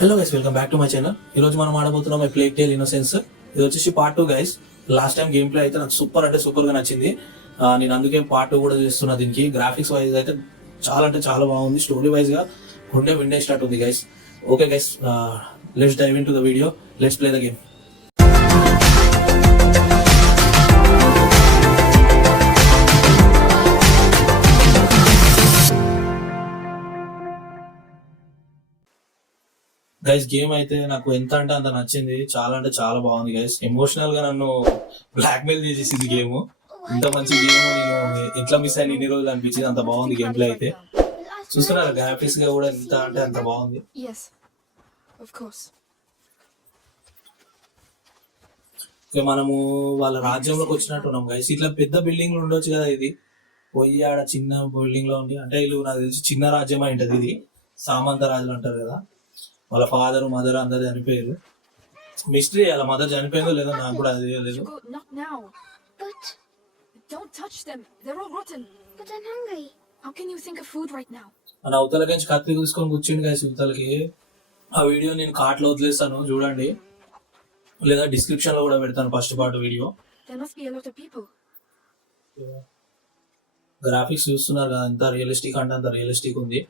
Hello guys welcome back to my channel ఈ రోజు మనం ఆడబోతున్నాం మై ప్లేక్ టేల్ ఇన్నోసెన్స్ ఇది వచ్చేసి part two guys last time game play అయితే నాకు సూపర్ అంటే సూపర్గా నచ్చింది. నేను అందుకే పార్ట్ టూ కూడా చేస్తున్నా దీనికి. గ్రాఫిక్స్ వైజ్ అయితే చాలా అంటే చాలా బాగుంది. స్టోరీ వైజ్గా ఉండే విండే స్టార్ట్ ఉంది guys okay guys let's dive into the video let's play the game guys game అయితే నాకు ఎంత అంటే అంత నచ్చింది. చాలా అంటే చాలా బాగుంది గైస్ ఎమోషనల్గా నన్ను బ్లాక్ మెయిల్ చేసేసింది గేమ్ ఇంత మంచి గేమ్ నేను ఎట్లా మిస్ అయిన ఇన్ని రోజులు అనిపించింది. అంత బాగుంది గేమ్ ప్లే అయితే. చూస్తున్నారా గ్రాఫిక్స్గా కూడా ఎంత అంటే అంత బాగుంది. మనము వాళ్ళ రాజ్యంలోకి వచ్చినట్టున్నాం గైస్ ఇట్లా పెద్ద బిల్డింగ్లు ఉండొచ్చు కదా ఇది. పోయి ఆడ చిన్న బిల్డింగ్లో ఉండి అంటే వీళ్ళు నాకు తెలిసి చిన్న రాజ్యం అయి ఉంటది ఇది. సామంత రాజులు అంటారు కదా. వాళ్ళ ఫాదర్ మదర్ అందరు చనిపోయారు. మిస్టరీ వాళ్ళ మదర్ చనిపోయిందో లేదో నాకు కూడా అది లేదు? మన అవతలకి నుంచి కత్తి తీసుకొని కూర్చుండి గైస్ అవతలకి ఆ వీడియో నేను కార్ట్లో వదిలేస్తాను చూడండి. లేదా డిస్క్రిప్షన్లో కూడా పెడతాను ఫస్ట్ పార్ట్ వీడియో. గ్రాఫిక్స్ చూస్తున్నారు కదా ఎంత రియలిస్టిక్ అంటే అంత రియలిస్టిక్ ఉంది.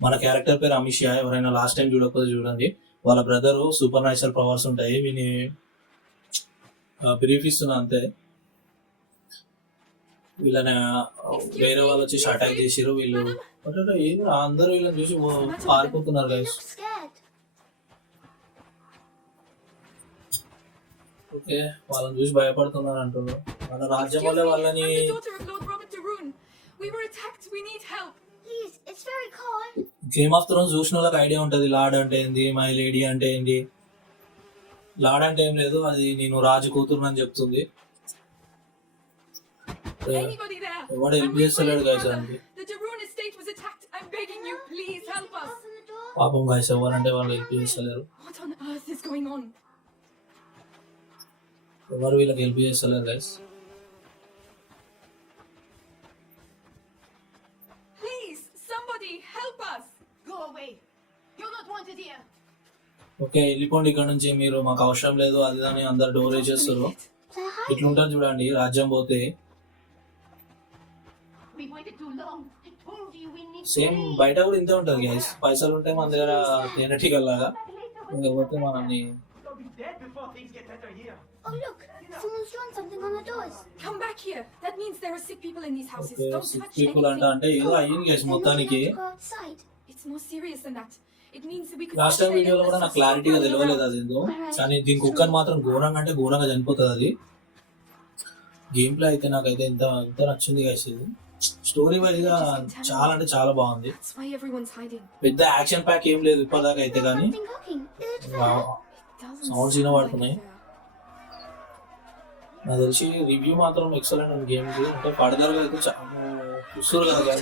మన క్యారెక్టర్ పేరు అమిత్ షా. ఎవరైనా లాస్ట్ టైం చూడకపోతే చూడండి. వాళ్ళ బ్రదర్ సూపర్ న్యాచురల్ పవర్స్ ఉంటాయి. వీని బ్రీఫ్ ఇస్తున్నా అంతే. వీళ్ళని వేరే వాళ్ళు వచ్చేసి అటాక్ చేసిరు వీళ్ళు అటట ఏం అందరూ వీళ్ళని చూసి పారిపోతున్నారు గైస్ ఓకే వాళ్ళని చూసి భయపడుతున్నారు అంటున్నారు. మన రాజ్యం వల్ల వాళ్ళని We were attacked. We need help. Game of thrones చూసిన వాళ్ళకి ఐడియా ఉంటుంది. లార్డ్ అంటే ఏంది? మై లేడీ అంటే ఏంది? లార్డ్ అంటే ఏం లేదు. అది నేను రాజు కూతురు అని చెప్తుంది. ఎవడ హెల్ప్ చేస్తలేడు గాయస్ అండి. పాపం గాయస్ ఎవరంటే వాళ్ళు హెల్ప్ చేస్తలేరు. ఎవరు వీళ్ళకి హెల్ప్ చేస్తలేరు గాయస్ ఓకే వెళ్ళిపోండి ఇక్కడ నుంచి. మీరు మాకు అవసరం లేదు అది దాన్ని అందరు డోర్ వేసేస్తారు. ఇట్లుంటారు చూడండి రాజ్యం పోతే. సేమ్ బయట కూడా ఇంత ఉంటుంది గైస్ పైసలు ఉంటే మన దగ్గర తేనెటి కల్లాగా. ఇంకపోతే మనల్ని అంటే ఏదో అయ్యింది గ్యాస్ మొత్తానికి. లాస్ట్ టైం వీడియోలో కూడా నాకు క్లారిటీగా తెలియలేదు. అది ఏందో. కానీ దీని కుక్కని మాత్రం ఘోరంగా అంటే ఘోరంగా చనిపోతుంది అది. గేమ్ ప్లే అయితే నాకైతే ఎంత ఎంత నచ్చింది ఇది. స్టోరీ వైజ్గా చాలా అంటే చాలా బాగుంది. పెద్ద యాక్షన్ ప్యాక్ ఏం లేదు ఇప్పటిదాకా అయితే కానీ. Sound వినబడుతున్నాయి. నాకు తెలిసి రివ్యూ మాత్రం ఎక్సలెంట్ ఉంది గేమ్ అంటే ఫర్దర్గా అయితే చాలా చూస్తారు కదా.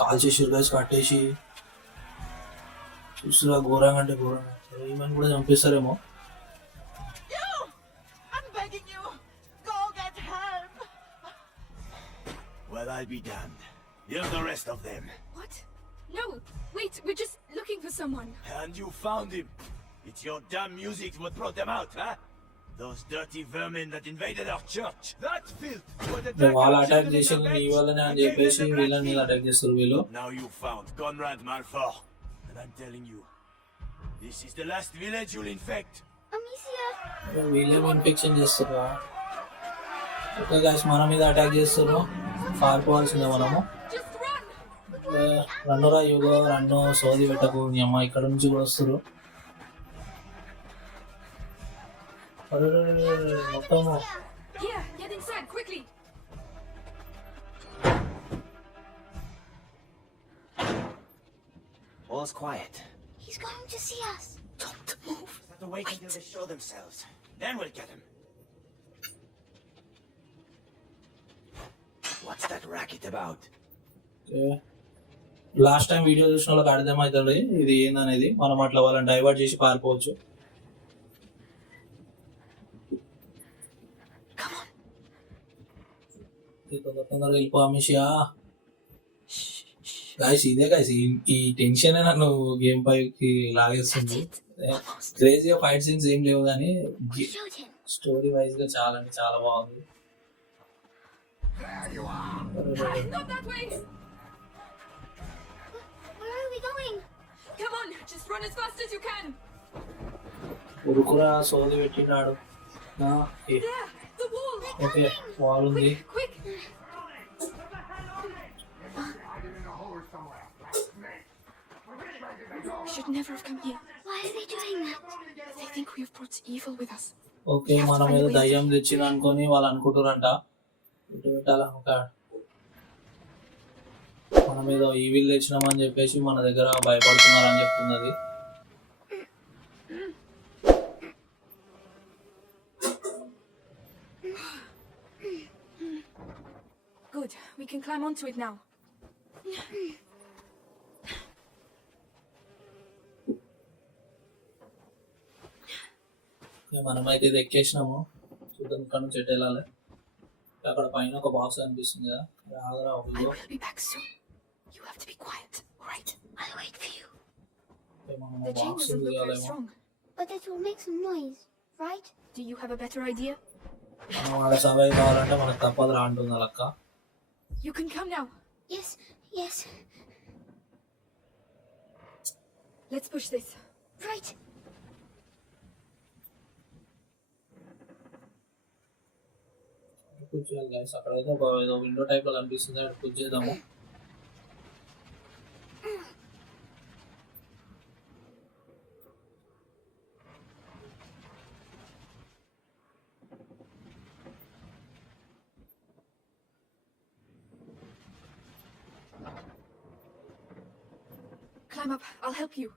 కాల్ చేసి కట్టేసి. చూస్తున్నా ఘోరంగా అంటే ఘోరంగా ఏమని కూడా చంపేస్తారేమో I'm begging you. Go get help. Well, I'll be damned. Here's the rest of them. What? No, wait, we're just looking for someone. And you found him. It's your damn music what brought them out, huh? Those dirty vermin that invaded our church. That filth would attack అంటే వాళ్ళు our attack children in చేసింది their నీ beds. వల్లనే I అని gave them చెప్పేసి the వీళ్ళని black మీద attack చేస్తారు వీళ్ళు Now you found Conrad Malfour. And I'm telling you, this is the last village you'll infect. Amicia. వీళ్ళేమో ఇన్ఫెక్షన్ చేస్తారు ఓకే గాయస్ మన మీద అటాక్ చేస్తారు పారిపోవాల్సిందే మనము. రన్నురా యుగో రన్ను సోది పెట్టకు. అమ్మ ఇక్కడ నుంచి కూడా వస్తారు మొత్తము. All's quiet. He's going to see us. Don't move! Have to wait until they show themselves. Then we'll get them. What's that racket about? Last time video చూసిన వాళ్ళకి అర్థమవుతుంది ఇది ఏందనేది మనం అట్లా వాళ్ళని డైవర్ట్ చేసి పారిపోవచ్చు Come on! తొందర తొందరగా వెళ్ళిపో అమిషియా. అది సీదే కదా ఈ టెన్షన్ నన్ను గేమ్ పైకి లాగేస్తుంది క్రేజీగా ఫైట్ సీన్స్ ఏం లేవు కానీ స్టోరీ వైజ్గా చాలా చాలా బాగుంది. ఉరుకురా సోది పెట్టినాడు ఓకే వాళ్ళు should never have come here. Why are they doing that? They think we have brought evil with us. Okay మనం ఏదో దయ్యం తెచ్చింది అనుకొని వాళ్ళు అనుకుంటారంట ఇటు పెట్టాలనుక మనం ఏదో ఈవిల్ తెచ్చినామని చెప్పేసి మన దగ్గర భయపడుతున్నారని చెప్తున్నది Good. We can climb onto it now. మనమైతే ఇది ఎక్కేసినాము చూద్దాం ఇక్కడ నుంచి ఎటు వెళ్ళాలి అక్కడ పైన ఒక బాక్స్ అనిపిస్తుంది కదా రాగరా I ఒకదో will be back soon. You have to be quiet, alright? I'll wait for you. మనం The chain box doesn't look very తీయాలేమో strong. But it will make some noise, right? Do you have a better idea? మనం వాళ్ళ survive కావాలంటే మనకు తప్పదు రా అంటుంది లక్క You can come now. Yes, yes. Let's push this. Right. చేయాలి guys అక్కడైతే ఒక ఏదో విండో టైప్లో కనిపిస్తుంది అక్కడ పూజ చేద్దాము Climb up. I'll help you.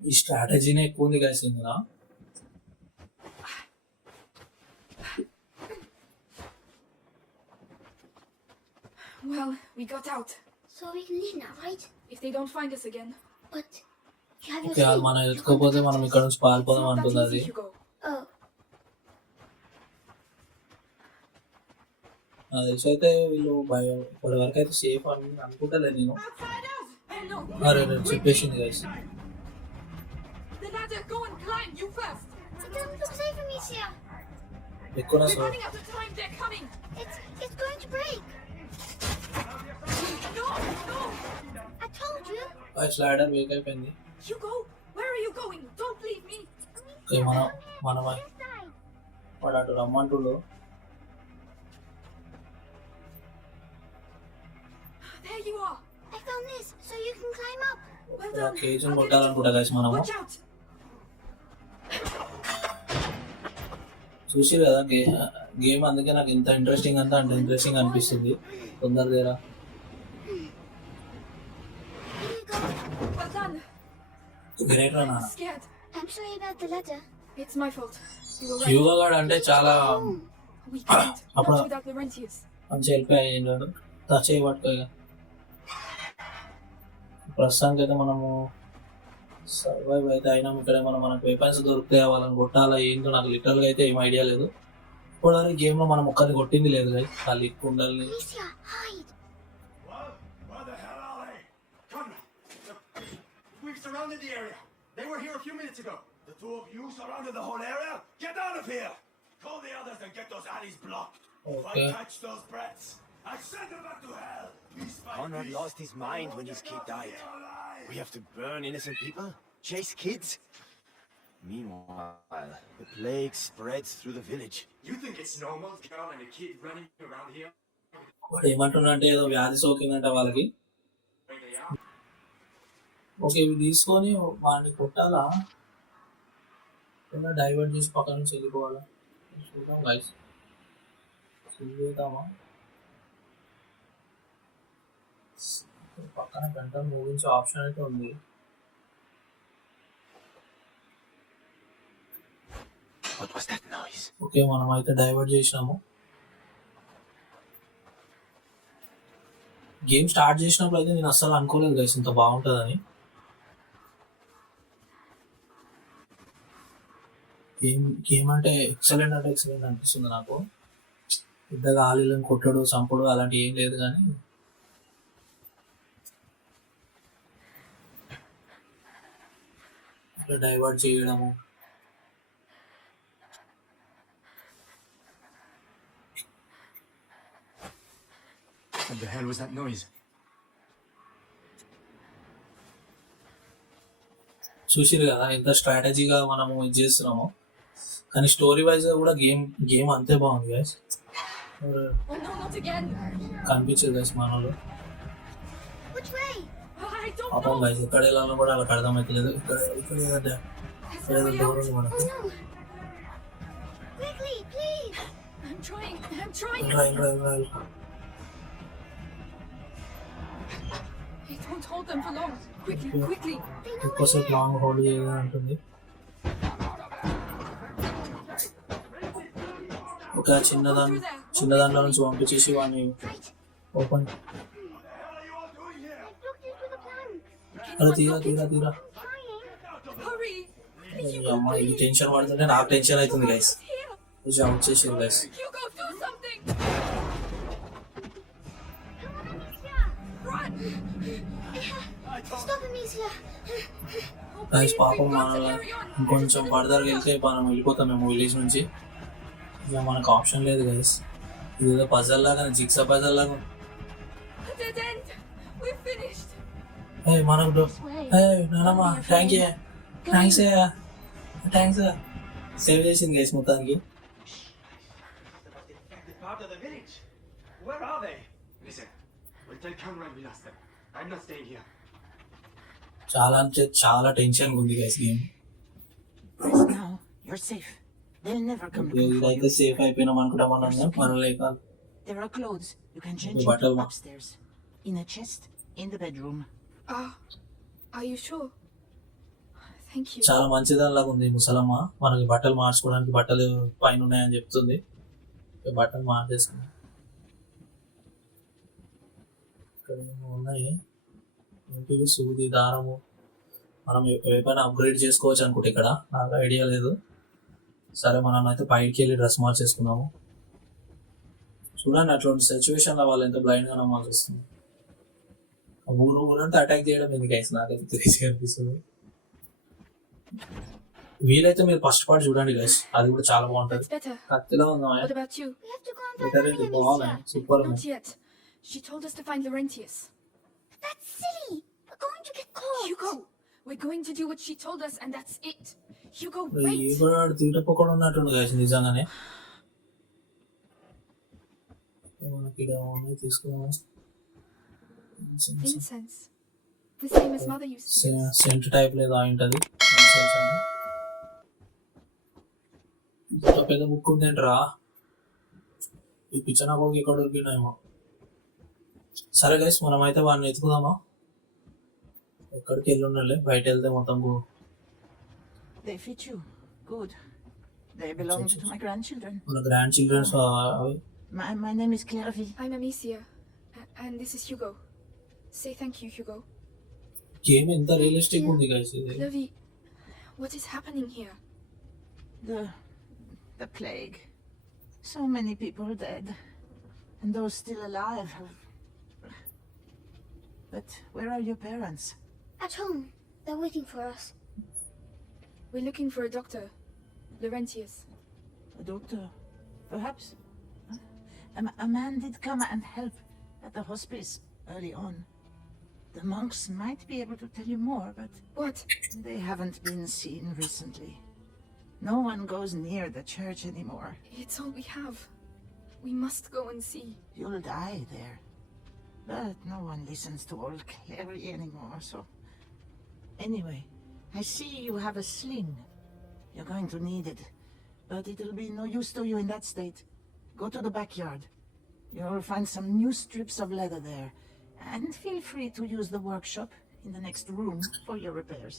ఈ స్ట్రాటజీనే ఎక్కువ ఉంది గైస్ ఇందులో Well, we got out. So we can leave now, right? If they don't find us again. But you have your okay sleep. మనం ఎత్తుకోపోతే మనం ఇక్కడ నుంచి పారిపోదాం అంటుంది అది easy, Hugo. Oh, నాకు తెలిసి అయితే వీళ్ళు భయం ఇప్పటి వరకు అయితే సేఫ్ అని అనుకుంటలే నేను Outsiders! Oh no! అరే నేను చెప్పేసింది guys The ladder! Go and climb! You first! it doesn't look safe, Amicia. ఎక్కువ We're running out of time! They're coming! It's it's going to break. No! No! Slider weak అయిపోయింది మనం మన వాడు. అటు రమ్మంటుడు. కేజీని కొట్టాలనుకుంటా కలిసి మనము చూసి కదా గేమ్ అందుకే నాకు ఇంత ఇంట్రెస్టింగ్ అంతా అంటే ఇంట్రెస్టింగ్ అనిపిస్తుంది. తొందర దగ్గర యువగాడ్ అంటే చాలా అప్పుడు మంచి హెల్ప్ అయ్యాడు టచ్ ప్రస్తుతానికి అయితే మనము సర్వైవ్ అయితే అయినా. ఇక్కడే మనం మనకు వెపన్స్ దొరికితే వాళ్ళని కొట్టాలా ఏంటో నాకు లిటరల్గా అయితే ఏం ఐడియా లేదు. ఇప్పటివరకు గేమ్లో మనం ఒక్కరిని కొట్టింది లేదు వాళ్ళు ఎక్కువ ఉండాలి Surrounded the area. They were here a few minutes ago. The two of you surrounded the whole area? Get out of here! Call the others and get those alleys blocked. If Okay. I catch those brats, I send them back to hell. Peace by Conrad peace. lost his mind when his kid died. Stay alive. We have to burn innocent people? Chase kids? Meanwhile, the plague spreads through the village. You think it's normal to Carl and a kid running around here? వాడు ఏమంటున్నాడంటే ఏదో వ్యాధి సోకిందంట వాళ్ళకి Where they are? Okay ఇవి తీసుకొని వాడిని కొట్టాలా? లేదా డైవర్ట్ చేసి పక్కన నుంచి వెళ్ళిపోవాలా? చూద్దాం గైస్ చేద్దామా? పక్కన గంట మూవించే ఆప్షన్ అయితే ఉంది? ఓకే మనం అయితే డైవర్ట్ చేసినాము. గేమ్ స్టార్ట్ చేసినప్పుడు అయితే నేను అస్సలు అనుకోలేదు గైస్ ఇంత బాగుంటుందని. గేమ్ గేమ్ అంటే ఎక్సలెంట్ అంటే ఎక్సలెంట్ అనిపిస్తుంది నాకు. పెద్దగా ఆలీలను కొట్టడు చంపడు అలాంటి ఏం లేదు కానీ ఇట్లా డైవర్ట్ చేయడము. What the hell was that noise? చూసిరు కదా ఎంత స్ట్రాటజీగా మనము ఇది చేస్తున్నాము. కానీ స్టోరీ వైజ్ కూడా గేమ్ గేమ్ అంతే బాగుంది గైస్! కనిపించదు గైస్ మన వాళ్ళు Which way? I don't పాపం! గైస్ ఎక్కడ వెళ్ళాలో కూడా వాళ్ళకి అర్థమవుతలేదు ఇక్కడ ఇక్కడ ఏదంటే ఇక్కడ ఏదో way డోర్ out? ఉంది మనకి Oh no! Quickly, please! I'm ఒక చిన్నదాన్ని చిన్నదాంట్లో నుంచి పంపించేసి వాడిని ఓపెన్ అరే తీరా తీరా తీరా అమ్మ ఈ టెన్షన్ పడుతుంటే నాకు టెన్షన్ అవుతుంది గైస్ జంప్ చేసారు గైస్ గైస్ పాపం మన ఇంకొంచెం ఫర్దర్గా వెళ్తే మనం వెళ్ళిపోతాం మేము విలేజ్ నుంచి ఇక మనకు ఆప్షన్ లేదు గైస్ ఇదేదో పజల్ లాగా జిక్స పజల్ లాగా మనకు థ్యాంక్ థ్యాంక్స్ థ్యాంక్స్ సేవ్ చేసింది గైస్ మొత్తానికి. చాలా అంటే చాలా టెన్షన్ ఉంది game your They'll never come looking for ఇదైతే you. సేఫ్ అయిపోయినాం అనుకుంటాం మనం మనం లేక There are clothes. You can change into upstairs. In a chest, in the bedroom. Ah, are you sure? Thank you. చాలా మంచిదానిలాగా ఉంది ముసలమ్మ మనకి బట్టలు మార్చుకోవడానికి బట్టలు పైన ఉన్నాయని చెప్తుంది బట్టలు మార్చేసుకున్నాం ఇక్కడ ఏమో ఉన్నాయి ఏంటివి సూది దారము మనం ఏ- ఏమైనా అప్గ్రేడ్ చేసుకోవచ్చు అనుకుంటే ఇక్కడ నాకు ఐడియా లేదు సరే మనం అయితే పైకి వెళ్ళి డ్రెస్ మార్చేసుకున్నాము. చూడండి అట్లాంటి సిచ్యువేషన్లో వాళ్ళు ఎంత బ్లైండ్గా మార్చేస్తుంది ఊరు ఊరంతా అటాక్ చేయడం ఎందుకు అయితే నాకైతే తెలిసి అనిపిస్తుంది. వీలైతే మీరు ఫస్ట్ పార్ట్ చూడండి గైస్ అది కూడా చాలా బాగుంటది. కత్తిలో ఉందాం super She told us Wait. కూడా తీటపోకుండా ఉన్నట్టుంది గైస్ నిజంగానే. మనకి తీసుకున్నాము. సెంట్ టైప్ లేదా ఏంటది. ఇంత పెద్ద బుక్ ఉందేంట్రా? ఈ పిచ్చన బుక్ ఇక్కడ దొరికినాయేమో సరే గైస్ మనం అయితే వాడిని ఎత్తుకుదామా? ఎక్కడికి వెళ్ళి ఉండాలి బయట వెళ్తే మొత్తం They fit you. Good. They belong to my grandchildren. The grandchildren uh, are. My, my name is Claire V. I'm Amicia. And this is Hugo. Say thank you, Hugo. Game in the realistic ఉంది guys Clavi, what is happening here? The the plague. So many people dead. And those still alive. But where are your parents? At home. They're waiting for us. We're looking for a doctor. Laurentius. A doctor? Perhaps? A, a man did come and help at the hospice early on. The monks might be able to tell you more, but What? they haven't been seen recently. No one goes near the church anymore. It's all we have. We must go and see. You'll die there. But no one listens to old Clary anymore, so. Anyway, I see you have a sling. You're going to need it. But it'll be no use to you in that state. Go to the backyard. You'll find some new strips of leather there. And feel free to use the workshop in the next room for your repairs.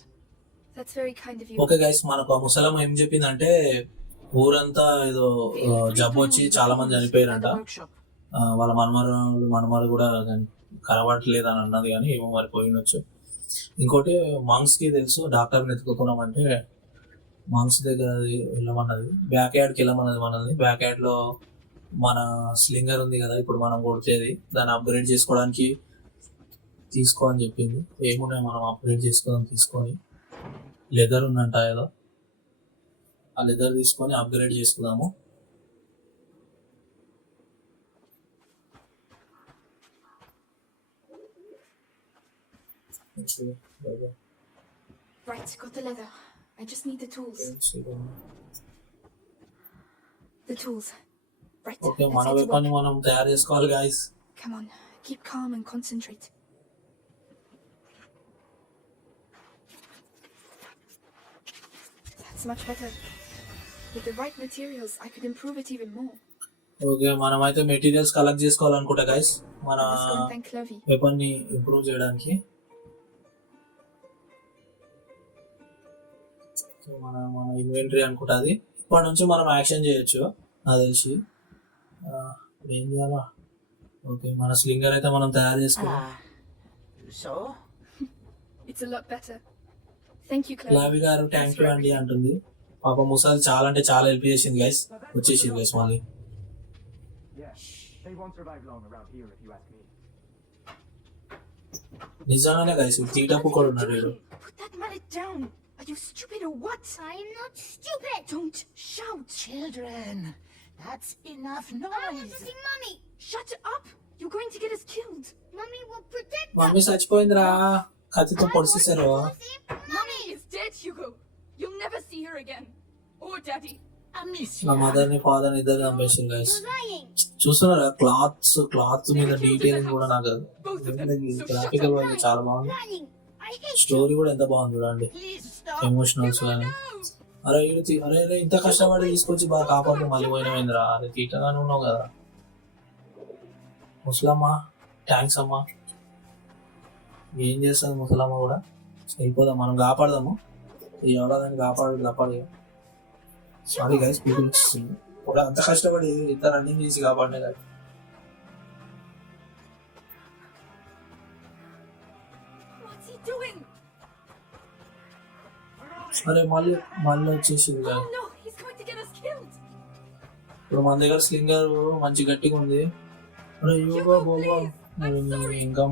That's very kind of you. Okay guys మనకు ఆ ముసలమ్మ ఏం చెప్పిందంటే ఊరంతా ఏదో జబ్బు వచ్చి చాలా మంది చనిపోయారంట the workshop. ఆ, వాళ్ళ మనమరాలు మనమరాలు కూడా కనబడట్లేదు అని అన్నది కానీ ఏమో మరి పోయినొచ్చు ఇంకోటి మంక్స్కి తెలుసు డాక్టర్ని ఎత్తుకుతున్నామంటే మంక్స్ దగ్గర వెళ్ళమన్నది బ్యాక్ యార్డ్కి వెళ్ళమన్నది మనల్ని. బ్యాక్ యార్డ్లో మన స్లింగర్ ఉంది కదా ఇప్పుడు మనం కొడితేది దాన్ని అప్గ్రేడ్ చేసుకోవడానికి తీసుకో అని చెప్పింది. ఏమున్నాయి మనం అప్గ్రేడ్ చేసుకుందాం తీసుకొని? లెదర్ ఉందంట ఏదో. ఆ లెదర్ తీసుకొని అప్గ్రేడ్ చేసుకుందాము. Right, got the leather. I just need the tools. The tools. Right. Okay let's మన get to వెపన్ work. మనం తయారు చేసుకోవాలి guys Come on, keep calm and concentrate. That's much better. With the right materials, I could improve it even more. Okay మనం అయితే materials collect చేసుకోవాలనుకుంటా guys మన Let's go and thank Clovey. Weapon ని improve చేయడానికి so మన మన inventory అనుకుంటుంది ఇప్పటి నుంచి మనం యాక్షన్ చేయొచ్చు నాకు తెలిసి. ఏం చేయాలా? ఓకే మన స్లింగర్ అయితే మనం తయారు చేసుకున్నాం. Ah. లావి గారు థ్యాంక్ యూ అండి అంటుంది. పాప ముసాలి చాలా అంటే చాలా హెల్ప్ చేసింది గైస్ వచ్చేసింది గైస్ మళ్ళీ. Yeah, they won't survive long around here if you ask me. నిజంగానే గైస్ తీటప్పు కూడా ఉన్నాడు Are you stupid or what? I'm not stupid. Don't shout. Children, that's enough I want noise. to see Mummy. Shut up. You're going to get us killed. Mummy will protect us. Mummy చచ్చిపోయిందిరా కత్తితో పొడిచేశారు. Mommy is dead, Hugo. You'll never see her again. Or Daddy. నా మదర్ని ఫాదర్ని ఇద్దరు చంపేసింది guys You're lying. చూస్తున్నారా clothes cloth మీద detailing కూడా నాకు గ్రాఫికల్. వైజ్ చాలా బాగుంది స్టోరీ కూడా ఎంత బాగుంది చూడండి. ఎమోషనల్స్ కానీ అరే ఈడు అరే అరే ఇంత కష్టపడి తీసుకొచ్చి బాగా కాపాడు మళ్ళీ పోయినవేంద్రా? అరే తీటగానే ఉన్నావు కదా. ముసలమ్మ థ్యాంక్స్ అమ్మా. ఏం చేస్తుంది ముసలమ్మ కూడా? వెళ్ళిపోదాం మనం కాపాడదాము. ఈ ఎవడదాన్ని కాపాడు కాపాడు. సారీ గైస్ పీపుల్ కూడా అంత కష్టపడి ఇంత రన్నింగ్ చేసి కాపాడినే కదా. అరే మళ్ళీ మళ్ళీ వచ్చేసింది ఇప్పుడు మన దగ్గర స్లింగర్ మంచి గట్టిగా ఉంది. అరే యోగా బోగా ఇంకా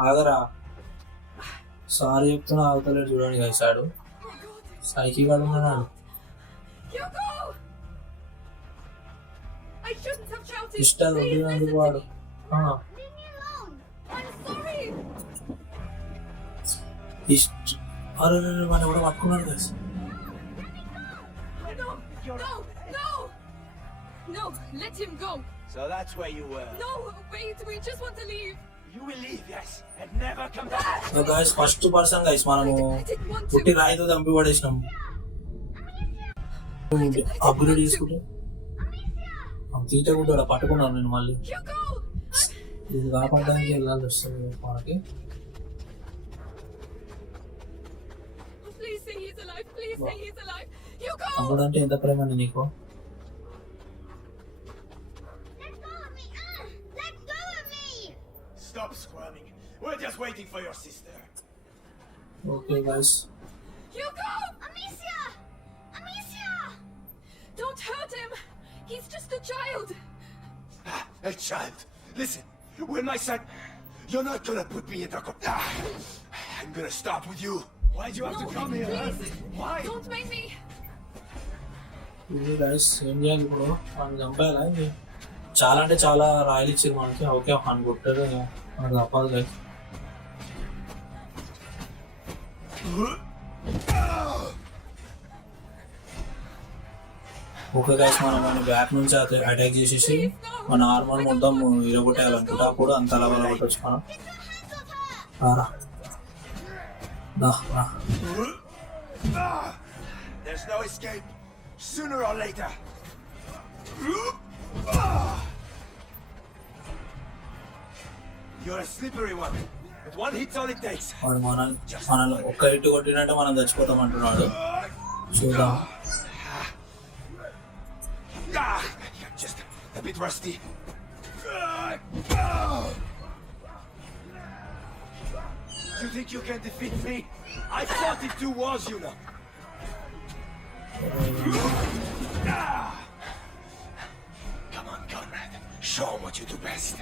ఆగరా. సారీ చెప్తున్నా ఆగుతలేడు చూడండి కదా సాడు. సైకి కాదు ఇష్టాలు వాడు? ఇష్ట వాడు ఎవడో పట్టుకున్నాడు కదా Oh, no, no, no. No, let him go. So that's where you were. No, wait, we just want to leave. You will leave, yes, and never come back. Guys first person guys మనము పుట్టి. రాయితో చంపి పడేసినాం upgrade చేసుకుంటే theta కూడా పట్టుకున్నాను నేను మళ్ళీ Hugo! ఇది కాపాడడానికి వెళ్ళాల్సి వస్తుంది మనకి I'm gonna take the prime and Nico. Stop squirming. We're just waiting for your sister. Okay, oh guys. Hugo! Amicia! Amicia! Don't hurt him! He's just a child! Ah, a child? Listen, when my son... You're not gonna put me in the... Ah, I'm gonna start with you. Why'd you have No, to come here? huh? please. Why? Don't make me. ఇది guys ఏం చేయాలి ఇప్పుడు మనం చంపేయాలా ఇది చాలా అంటే చాలా రాయలు ఇచ్చారు మనకి ఓకే అని కొట్టారు మనకు తప్పదు గైస్ ఓకే గైస్ మనం మన బ్యాక్ నుంచి అటాక్ చేసేసి మన ఆర్మర్ మొత్తం ఇరగొట్టేయాలనుకుంటా అప్పుడు అంత అలా కొట్టచ్చు మనం రారా. దా, రా. There's no escape. Sooner or later. You're a slippery one. But one hit's all it takes. వాడు మనల్ని మనల్ని ఒక్క ఇటు కొట్టినట్టే మనం చచ్చిపోతాం అంటున్నాడు చూద్దాం Ah, you're just a bit rusty. You think you can defeat me? I fought in two wars, you know. Come on, Gun. Show them what you do best.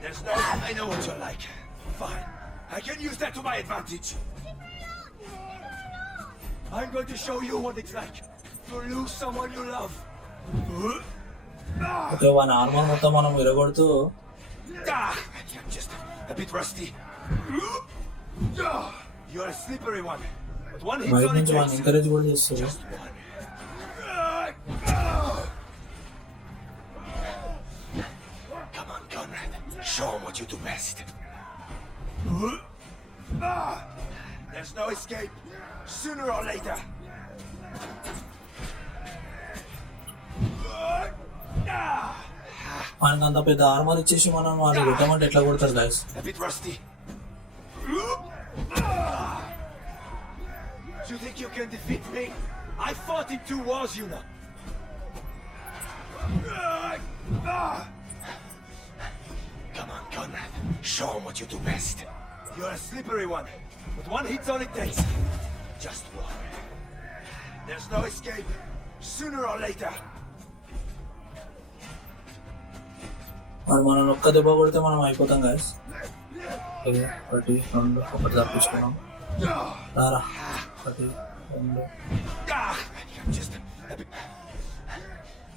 There's no. I know what you're like. Fine. I can use that to my advantage. I'm going to show you what it's like to lose someone you love. Okay వాని armour మొత్తం మనం విరగొడుతూ Ah, I'm just a bit rusty. You're a slippery one. But one hit బయట on it నుంచి వాడిని takes. Encourage కూడా చేస్తారు Just one. Come on, Conrad. Show them what you do best. There's no escape. Sooner or later. మనకి అంత పెద్ద armour ఇచ్చేసి మనం వాడిని కొట్టమంటే ఎట్లా కొడతారు guys A bit rusty. You think you can defeat me? I fought in two wars, you know. Come on, Conrad. Show them what you do best. You're a slippery one, but one hit's all it takes. Just one. There's no escape. Sooner or later. వాడు మనం ఒక్క దెబ్బ కొడితే మనం అయిపోతాం guys ఒకటి రెండు ఒకటి తప్పించుకున్నాం రారా ఒకటి రెండు Ah, I'm just a bit.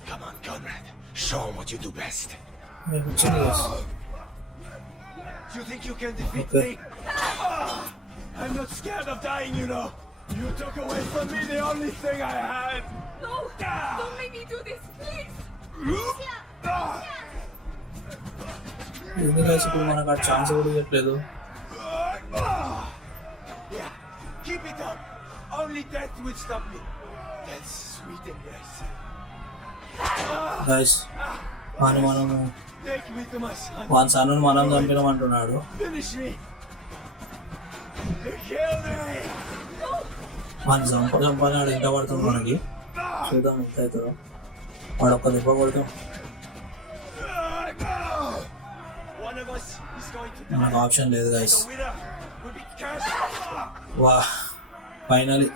Come on, Conrad. Show them what you do best. మీకు వచ్చింది guys. You think you can defeat Okay. me? Ah, I'm not scared of dying, you know. You took away from me the only thing I had. No! Don't make me do ఏంది guys ఇప్పుడు మనకు ఆ chance కూడా ఇవ్వట్లేదు. Embrace. Guys వాని మనము సన్ను మనం. Kill me. వాని చంప చంపనాడు ఎంత పడుతుంది మనకి? చూద్దాం ఎంత అవుతుందో. వాడు ఒక్క దెబ్బ కొడతాం మనకు. ఆప్షన్ లేదు గాయస్ cursed. వా ఫైనలీ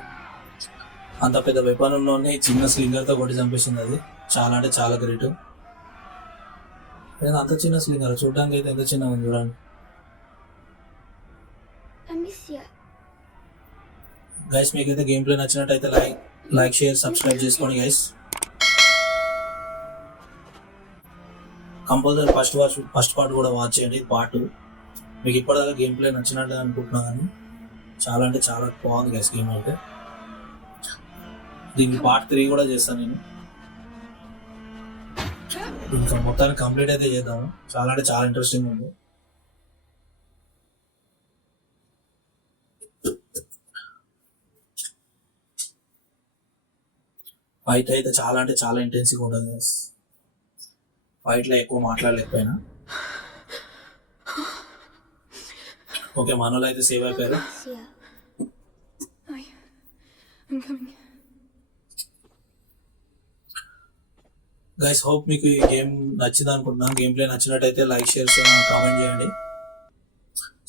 అంత పెద్ద వెపన్ ఉన్నోని చిన్న స్లింగర్తో కొట్టి చంపేసింది అది చాలా అంటే చాలా గ్రేట్ అంత చిన్న స్లింగర్ చూడడానికి అయితే ఎంత చిన్న ఉంది చూడండి. గైస్ మీకైతే గేమ్ ప్లే నచ్చినట్టయితే లైక్ లైక్ షేర్ సబ్స్క్రైబ్ చేసుకోండి guys compulsory first watch first part కూడా వాచ్ చేయండి పార్ట్. మీకు ఇప్పటిదాకా గేమ్ ప్లే నచ్చినట్టు అనుకుంటున్నా కానీ చాలా అంటే చాలా బాగుంది గైస్ గేమ్ అయితే. దీనికి పార్ట్ త్రీ కూడా చేస్తాను నేను. ఇంకా మొత్తాన్ని కంప్లీట్ అయితే చేద్దాము. చాలా అంటే చాలా ఇంట్రెస్టింగ్ ఉంది. ఫైట్ అయితే చాలా అంటే చాలా ఇంటెన్సివ్గా ఉంటుంది ఫైట్లో ఎక్కువ మాట్లాడలేకపోయినా. ఓకే మనలో అయితే సేవ్ అయిపోయారు. గైస్ హోప్ మీకు ఈ గేమ్ నచ్చింది అనుకుంటున్నాను. గేమ్ ప్లే నచ్చినట్టయితే లైక్ షేర్ కామెంట్ చేయండి.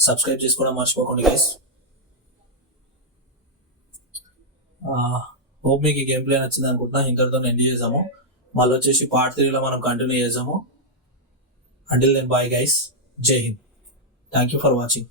సబ్స్క్రైబ్ చేసుకోవడం మర్చిపోకండి గైస్ హోప్ మీకు ఈ గేమ్ ప్లే నచ్చింది అనుకుంటున్నా ఇంతటితో ఎండ్ చేసాము మళ్ళీ వచ్చేసి పార్ట్ త్రీలో మనం కంటిన్యూ చేసాము అంటిల్ దెన్ బాయ్ గైస్ జై హింద్ థ్యాంక్ యూ ఫర్ వాచింగ్